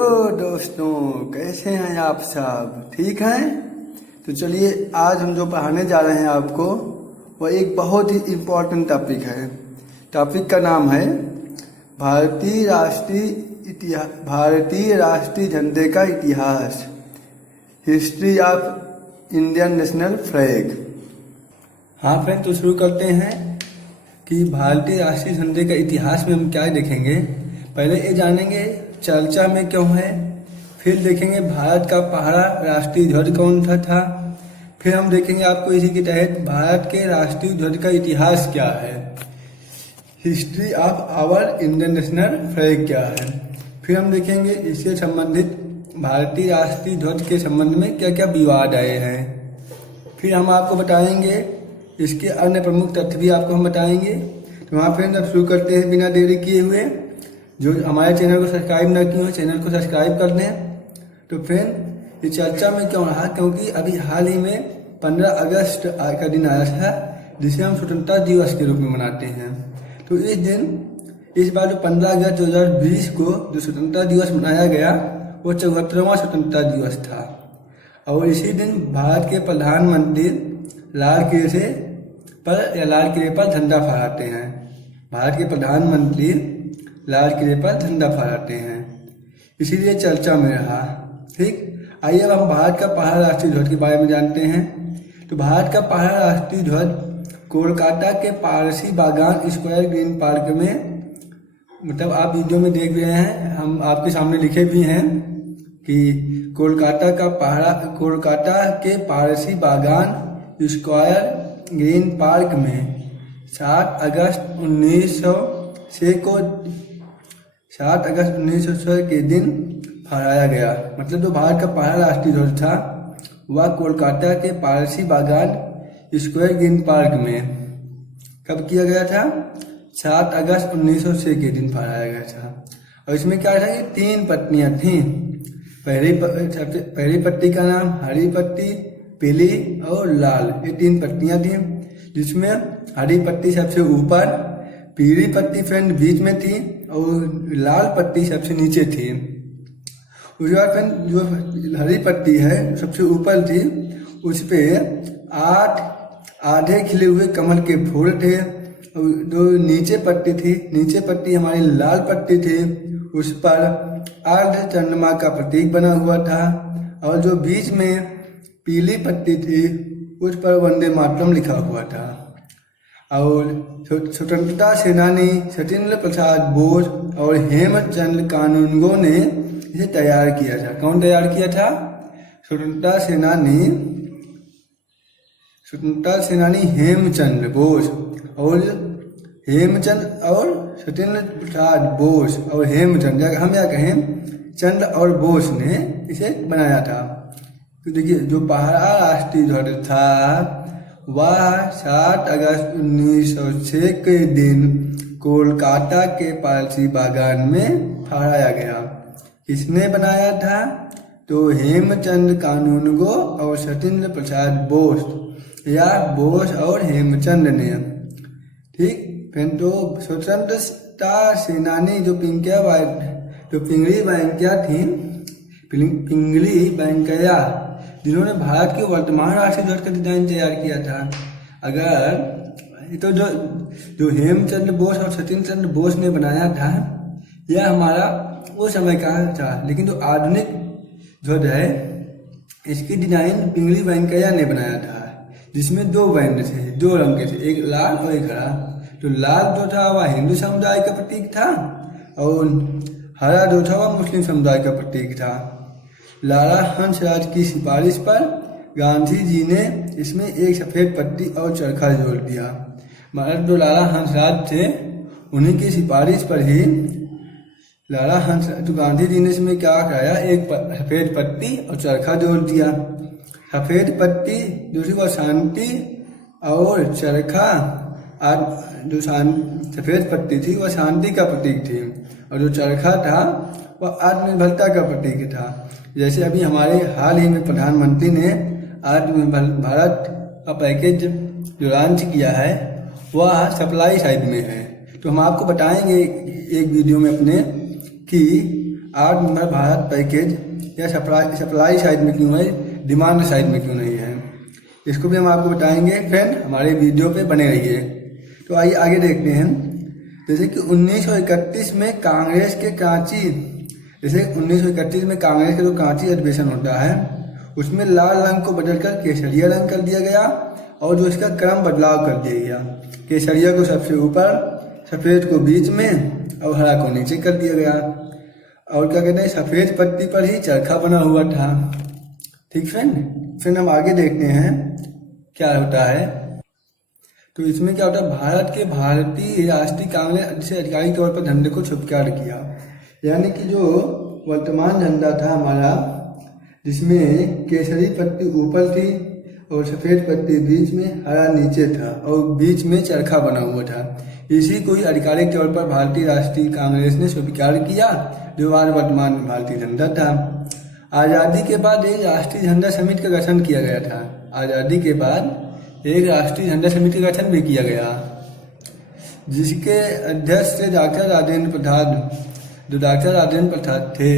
Hello दोस्तों, कैसे हैं आप सब? ठीक हैं? तो चलिए, आज हम जो पढ़ाने जा रहे हैं आपको वह एक बहुत ही इम्पोर्टेंट टॉपिक है। टॉपिक का नाम है भारतीय राष्ट्रीय झंडे का इतिहास, history of Indian national flag. हाँ फ्रेंड, तो शुरू करते हैं कि भारतीय राष्ट्रीय झंडे का इतिहास में हम क्या देखेंगे। पहले ये जानेंगे चर्चा में क्यों है, फिर देखेंगे भारत का पहला राष्ट्रीय ध्वज कौन सा था, फिर हम देखेंगे आपको इसी के तहत भारत के राष्ट्रीय ध्वज का इतिहास क्या है, history of our Indian national flag क्या है, फिर हम देखेंगे इससे संबंधित भारतीय राष्ट्रीय ध्वज के संबंध में क्या क्या विवाद आए हैं, फिर हम आपको बताएंगे इसके अन्य प्रमुख तथ्य भी आपको हम बताएंगे। तो वहाँ फ्रेंड अब शुरू करते हैं बिना देरी किए हुए। जो हमारे चैनल को सब्सक्राइब न किए हो, चैनल को सब्सक्राइब कर दें। तो फ्रेंड, ये चर्चा में क्यों रहा, क्योंकि अभी हाल ही में 15 अगस्त का दिन आया था, जिसे हम स्वतंत्रता दिवस के रूप में मनाते हैं। तो इस दिन, इस बार जो 15 अगस्त 2020 को जो स्वतंत्रता दिवस मनाया गया वो 74वां स्वतंत्रता दिवस था। और इसी दिन भारत के प्रधानमंत्री लाल किले पर झंडा फहराते हैं। भारत के प्रधानमंत्री लाल किले पर झंडा फहराते हैं, इसीलिए चर्चा में रहा। ठीक, आइए अब हम भारत का पहला राष्ट्रीय ध्वज के बारे में जानते हैं। तो भारत का पहला राष्ट्रीय ध्वज कोलकाता के पारसी बागान स्क्वायर ग्रीन पार्क में, मतलब आप वीडियो में देख रहे हैं, हम आपके सामने लिखे भी हैं कि कोलकाता के पारसी बागान स्क्वायर ग्रीन पार्क में 7 अगस्त 1906 के दिन फहराया गया। मतलब जो भारत का पहला राष्ट्रीय ध्वज था वह कोलकाता के पारसी बागान स्क्वायर ग्रीन पार्क में कब किया गया था? 7 अगस्त 1906 के दिन फहराया गया था। और इसमें क्या था कि 3 पट्टियां थीं। पहली पट्टी का नाम हरी पट्टी, पीली और लाल, ये 3 पट्टियां थी, जिसमें हरी पट्टी सबसे ऊपर, पीली पट्टी फ्रेंड बीच में थी और लाल पट्टी सबसे नीचे थी। उसके बाद फ्रेंड जो हरी पट्टी है सबसे ऊपर थी, उस पे 8 आधे खिले हुए कमल के फूल थे। और जो नीचे पट्टी थी, नीचे पट्टी हमारी लाल पट्टी थी, उस पर अर्ध चंद्रमा का प्रतीक बना हुआ था। और जो बीच में पीली पट्टी थी उस पर वंदे मातरम लिखा हुआ था। और स्वतंत्रता सेनानी सत्येंद्र प्रसाद बोस और हेमचंद कानूनगो ने इसे तैयार किया था। कौन तैयार किया था? स्वतंत्रता सेनानी हेमचंद बोस और सत्येंद्र प्रसाद बोस और हेमचंद, हम या कहें चंद्र और बोस ने इसे बनाया था। तो देखिए, जो पहला राष्ट्रीय ध्वज था वह 7 अगस्त 1906 के दिन कोलकाता के पारसी बागान में फहराया गया। किसने बनाया था? तो हेमचंद कानूनगो और सत्येंद्र प्रसाद बोस, या बोस और हेमचंद ने। ठीक, फिर तो स्वतंत्रता सेनानी जो पिंगली वेंकैया, जिन्होंने भारत के वर्तमान राष्ट्रीय ध्वज का डिजाइन तैयार किया था। अगर तो जो हेमचंद बोस और सत्येंद्र चंद्र बोस ने बनाया था, यह हमारा वो समय का था। लेकिन जो आधुनिक ध्वज है इसकी डिजाइन पिंगली वेंकैया ने बनाया था, जिसमें 2 बैंड थे, 2 रंग के थे, एक लाल और एक हरा। तो लाल जो था वह हिंदू समुदाय का प्रतीक था और हरा जो था वह मुस्लिम समुदाय का प्रतीक था। लाला हंसराज की सिफारिश पर गांधी जी ने इसमें एक सफेद पट्टी और चरखा जोड़ दिया। मतलब जो लाला हंसराज थे उन्हीं की सिफारिश पर ही तो गांधी जी ने इसमें क्या कराया, एक सफेद पट्टी और चरखा जोड़ दिया। सफेद पट्टी जो थी वह शांति और चरखा, जो सफेद पट्टी थी वह शांति का प्रतीक थी और जो चरखा था वह आत्मनिर्भरता का प्रतीक था। जैसे अभी हमारे हाल ही में प्रधानमंत्री ने आत्मनिर्भर भारत का पैकेज जो लॉन्च किया है वह सप्लाई साइड में है। तो हम आपको बताएंगे एक वीडियो में अपने कि आत्मनिर्भर भारत पैकेज या सप्लाई साइड में क्यों है, डिमांड साइड में क्यों नहीं है, इसको भी हम आपको बताएंगे। फ्रेंड हमारे वीडियो पे बने रहिए। तो आइए आगे देखते हैं। जैसे कि 1931 में कांग्रेस के कांची, जैसे 1931 में कांग्रेस का जो कांची अधिवेशन होता है उसमें लाल रंग को बदलकर केसरिया रंग कर दिया गया और जो इसका क्रम बदलाव कर दिया गया, केसरिया को सबसे ऊपर, सफेद को बीच में और हरा को नीचे कर दिया गया। और क्या कहते हैं, सफेद पट्टी पर ही चरखा बना हुआ था। ठीक फ्रेंड हम आगे देखते हैं क्या होता है। तो इसमें क्या होता है, भारत के भारतीय राष्ट्रीय कांग्रेस से आधिकारिक तौर पर झंडे को स्वीकार किया। यानी कि जो वर्तमान झंडा था हमारा, जिसमें केसरी पट्टी ऊपर थी और सफेद पट्टी बीच में, हरा नीचे था और बीच में चरखा बना हुआ था, इसी को ही आधिकारिक तौर पर भारतीय राष्ट्रीय कांग्रेस ने स्वीकार किया, जो आज वर्तमान में भारतीय झंडा था। आज़ादी के बाद एक राष्ट्रीय झंडा समिति का गठन किया गया था। आज़ादी के बाद एक राष्ट्रीय झंडा समिति का गठन भी किया गया, जिसके अध्यक्ष थे डॉक्टर राजेंद्र प्रसाद। जो डॉक्टर राजेंद्र प्रसाद थे,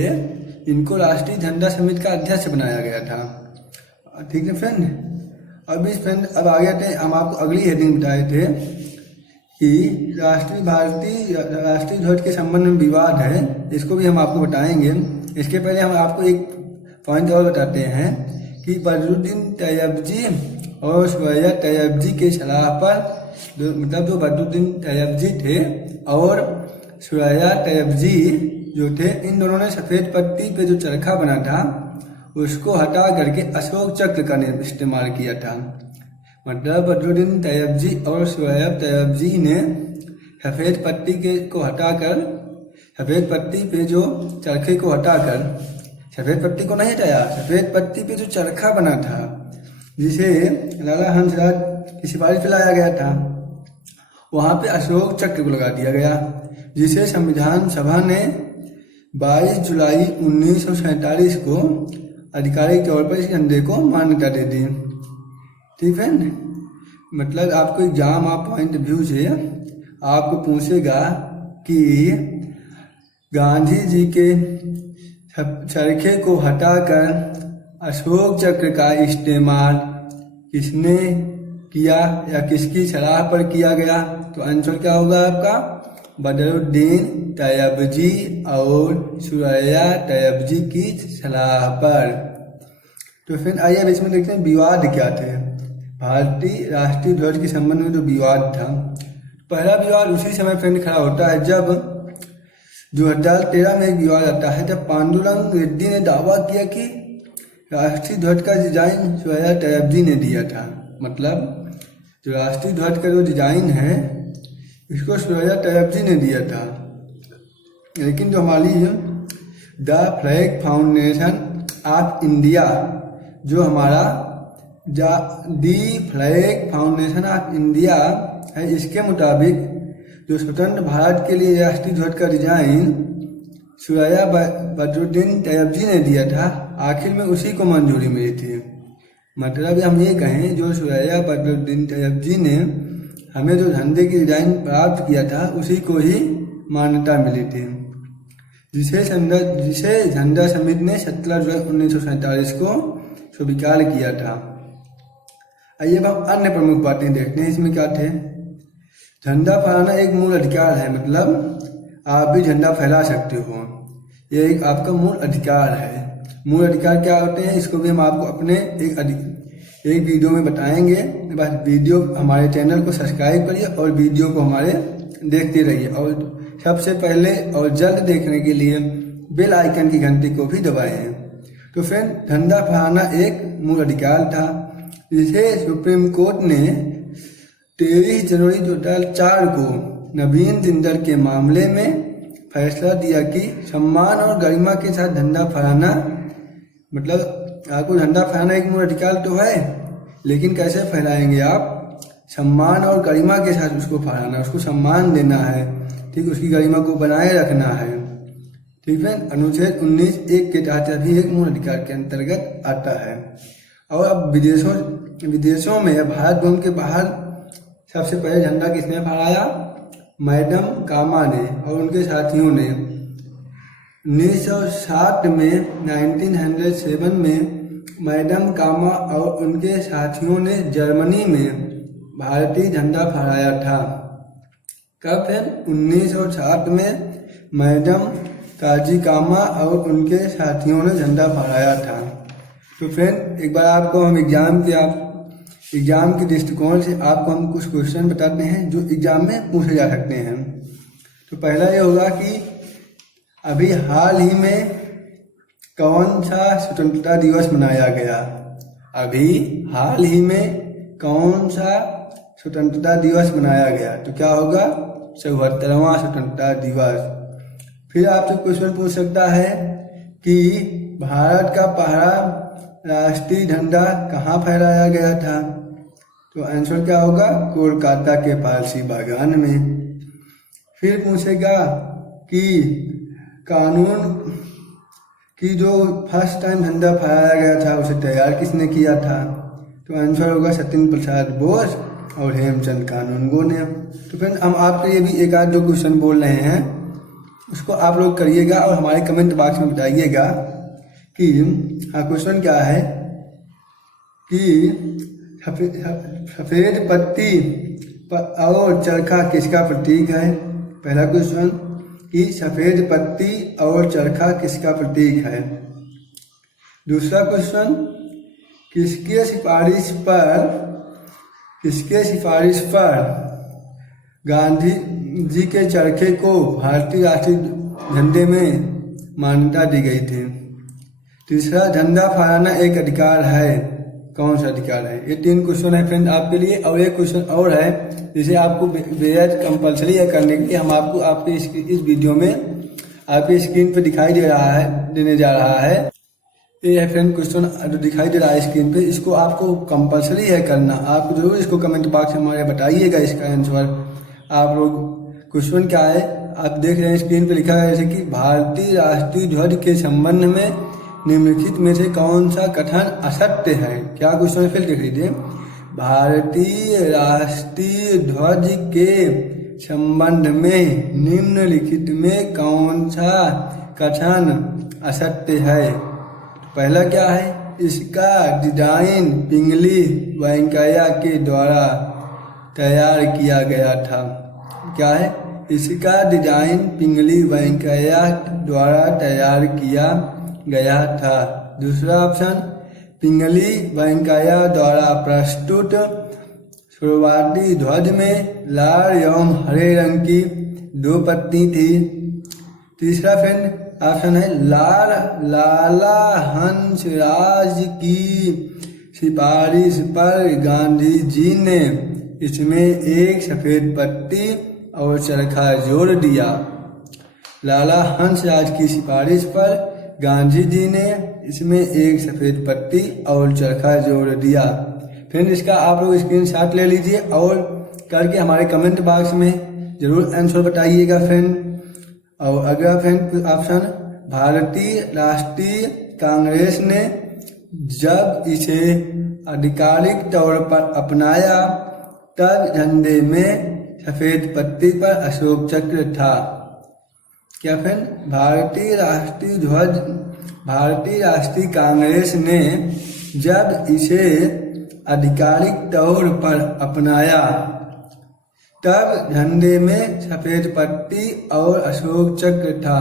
इनको राष्ट्रीय झंडा समिति का अध्यक्ष बनाया गया था। ठीक है फ्रेंड। अब आगे आते हैं, हम आपको अगली हेडिंग बताए थे कि राष्ट्रीय ध्वज के संबंध में विवाद है, इसको भी हम आपको बताएंगे। इसके पहले हम आपको एक पॉइंट और बताते हैं कि बदरुद्दीन तैयबजी और सुरैया तैयबजी के सलाह पर, मतलब जो बदरुद्दीन तैयबजी थे और सुरैया तैयबजी जो थे, इन दोनों ने सफेद पट्टी पे जो चरखा बना था उसको हटा करके अशोक चक्र का इस्तेमाल किया था। मतलब बदरुद्दीन तैयबजी और सुरैया तैयबजी ने सफेद पट्टी को हटाकर, सफेद पट्टी पे जो चरखे को हटाकर, सफेद पट्टी को नहीं हटाया, सफेद पट्टी पे जो चरखा बना था, जिसे लाला हंसराज की सिफारिश पे लाया गया था, वहां पे अशोक चक्र को लगा दिया गया, जिसे संविधान सभा ने 22 जुलाई 1947 को आधिकारिक तौर पर इस झंडे को मान्यता दे दी। ठीक है, मतलब आपको एग्जाम आप पॉइंट व्यू से आपको पूछेगा कि गांधी जी के चरखे को हटाकर अशोक चक्र का इस्तेमाल किसने किया या किसकी सलाह पर किया गया, तो आंसर क्या होगा आपका, बदरुद्दीन तैयबजी और सुरैया तैयबजी की सलाह पर। तो फिर आइए अब इसमें देखते हैं विवाद क्या थे। भारतीय राष्ट्रीय ध्वज के संबंध में जो विवाद था, पहला विवाद उसी समय फ्रेंड खड़ा होता है जब 2013 में एक विवाद आता है, जब पांडुरंग रेड्डी ने दावा किया कि राष्ट्रीय ध्वज का डिजाइन सुरैया तैयबजी ने दिया था। मतलब जो राष्ट्रीय ध्वज का जो डिजाइन है इसको सुरैया तैयबजी ने दिया था, लेकिन जो हमारी the flag foundation of India, जो हमारा दी फ्लैग फाउंडेशन ऑफ इंडिया है, इसके मुताबिक जो स्वतंत्र भारत के लिए राष्ट्रीय ध्वज का डिजाइन सुरैया बदरुद्दीन तैयबजी ने दिया था, आखिर में उसी को मंजूरी मिली थी। मतलब हम ये कहें, जो सुरैया बदरुद्दीन तैयबजी ने हमें जो झंडे की डिजाइन प्राप्त किया था उसी को ही मान्यता मिली थी, जिसे झंडा समिति ने 17 जुलाई 1947 को स्वीकार किया था। आइए अब हम अन्य प्रमुख बातें देखते हैं इसमें क्या थे। झंडा फहराना एक मूल अधिकार है, मतलब आप भी झंडा फहरा सकते हो, ये एक आपका मूल अधिकार है। मूल अधिकार क्या होते हैं, इसको भी हम आपको अपने एक वीडियो में बताएंगे। बस वीडियो हमारे चैनल को सब्सक्राइब करिए और वीडियो को हमारे देखते रहिए, और सबसे पहले और जल्द देखने के लिए बेल आइकन की घंटी को भी दबाएं। तो फ्रेंड, झंडा फहराना एक मूल अधिकार था, जिसे सुप्रीम कोर्ट ने 23 जनवरी 2004 को नवीन जिंदल के मामले में फैसला दिया कि सम्मान और गरिमा के साथ झंडा फहराना, मतलब आपको झंडा फहराना एक मूल अधिकार तो है, लेकिन कैसे फहराएंगे आप, सम्मान और गरिमा के साथ उसको फहराना, उसको सम्मान देना है, ठीक, उसकी गरिमा को बनाए रखना है। ठीक है, अनुच्छेद 19(1) के तहत भी एक मूल अधिकार के अंतर्गत आता है। और अब विदेशों में या भारत भूमि के बाहर सबसे पहले झंडा किसने फहराया, मैडम कामा ने और उनके साथियों ने। 1960 में 1907 में मैडम कामा और उनके साथियों ने जर्मनी में भारतीय झंडा फहराया था। कब है? 1960 में मैडम काजी कामा और उनके साथियों ने झंडा फहराया था। तो फ्रेंड, एक बार आपको हम एग्जाम के दृष्टिकोण से आपको हम कुछ क्वेश्चन बताते हैं जो एग्जाम में पूछे जा सकते हैं। तो पहला ये होगा कि अभी हाल ही में कौन सा स्वतंत्रता दिवस मनाया गया? अभी हाल ही में कौन सा स्वतंत्रता दिवस मनाया गया? तो क्या होगा? 74वां स्वतंत्रता दिवस। फिर आपसे क्वेश्चन पूछ सकता है कि भारत का पहला राष्ट्रीय झंडा कहाँ फहराया गया था? तो आंसर क्या होगा? कोलकाता के पारसी बागान में। फिर पूछेगा कि कानून की जो फर्स्ट टाइम झंडा फहराया गया था उसे तैयार किसने किया था? तो आंसर होगा सत्येंद्र प्रसाद बोस और हेमचंद कानूनगो ने। तो फ्रेंड, हम आपके लिए भी एक आध दो क्वेश्चन बोल रहे हैं, उसको आप लोग करिएगा और हमारे कमेंट बॉक्स में बताइएगा कि हाँ क्वेश्चन क्या है कि सफेद पत्ती और चरखा किसका प्रतीक है? पहला क्वेश्चन कि सफेद पत्ती और चरखा किसका प्रतीक है? दूसरा क्वेश्चन, किसके सिफारिश पर गांधी जी के चरखे को भारतीय राष्ट्रीय झंडे में मान्यता दी गई थी? तीसरा, झंडा फहराना एक अधिकार है, कौन सा अधिकार है? ये 3 क्वेश्चन है फ्रेंड आपके लिए। और एक क्वेश्चन और है जिसे आपको बेहद कंपलसरी है करने के लिए, हम आपको आपके इस वीडियो में आपकी स्क्रीन पे दिखाई देने जा रहा है। ये है फ्रेंड क्वेश्चन जो दिखाई दे रहा है स्क्रीन पे, इसको आपको कंपलसरी है करना। आप जरूर इसको कमेंट बॉक्स में हमारे बताइएगा इसका आंसर। आप लोग क्वेश्चन क्या है आप देख रहे हैं स्क्रीन पे लिखा है, जैसे कि भारतीय राष्ट्रीय ध्वज के संबंध में निम्नलिखित में से कौन सा कथन असत्य है? क्या क्वेश्चन फिर देख लीजिए। भारतीय राष्ट्रीय ध्वज के संबंध में निम्नलिखित में कौन सा कथन असत्य है? पहला क्या है? इसका डिजाइन पिंगली वेंकैया के द्वारा तैयार किया गया था। क्या है? इसका डिजाइन पिंगली वेंकैया द्वारा तैयार किया गया था। दूसरा ऑप्शन, पिंगली वेंकैया द्वारा प्रस्तुत शुरुआती ध्वज में लाल एवं हरे रंग की 2 पत्ती थी। तीसरा फ्रेंड ऑप्शन है लाला हंसराज की सिफारिश पर गांधी जी ने इसमें एक सफेद पत्ती और चरखा जोड़ दिया। लाला हंसराज की सिफारिश पर गांधी जी ने इसमें एक सफेद पत्ती और चरखा जोड़ दिया। फ्रेंड, इसका आप लोग स्क्रीनशॉट ले लीजिए और करके हमारे कमेंट बॉक्स में जरूर आंसर बताइएगा फ्रेंड। और अगला फ्रेंड ऑप्शन, भारतीय राष्ट्रीय कांग्रेस ने जब इसे आधिकारिक तौर पर अपनाया तब झंडे में सफेद पत्ती पर अशोक चक्र था। क्या फ्रेंड? भारतीय राष्ट्रीय कांग्रेस ने जब इसे आधिकारिक तौर पर अपनाया तब झंडे में सफेद पत्ती और अशोक चक्र था।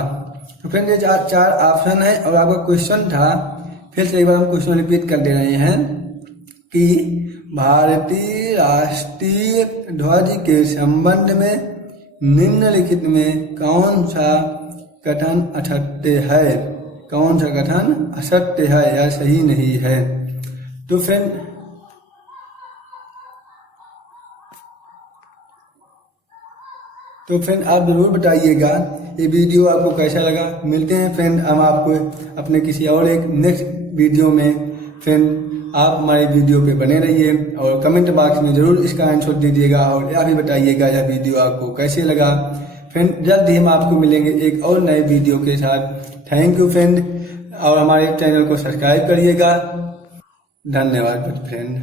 तो फ्रेंड, ये 4 ऑप्शन है और आपका क्वेश्चन था, फिर से एक बार हम क्वेश्चन रिपीट कर दे रहे हैं कि भारतीय राष्ट्रीय ध्वज के संबंध में निम्नलिखित में कौन सा कथन असत्य है? कौन सा कथन असत्य है या सही नहीं है? तो फ्रेंड आप जरूर बताइएगा ये वीडियो आपको कैसा लगा। मिलते हैं फ्रेंड हम आपको अपने किसी और एक नेक्स्ट वीडियो में। फ्रेंड, आप हमारे वीडियो पे बने रहिए और कमेंट बॉक्स में जरूर इसका आंसर दीजिएगा और यह भी बताइएगा यह वीडियो आपको कैसे लगा। फ्रेंड, जल्द ही हम आपको मिलेंगे एक और नए वीडियो के साथ। थैंक यू फ्रेंड, और हमारे चैनल को सब्सक्राइब करिएगा। धन्यवाद फ्रेंड,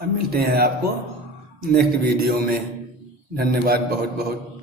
अब मिलते हैं आपको नेक्स्ट वीडियो में। धन्यवाद बहुत बहुत।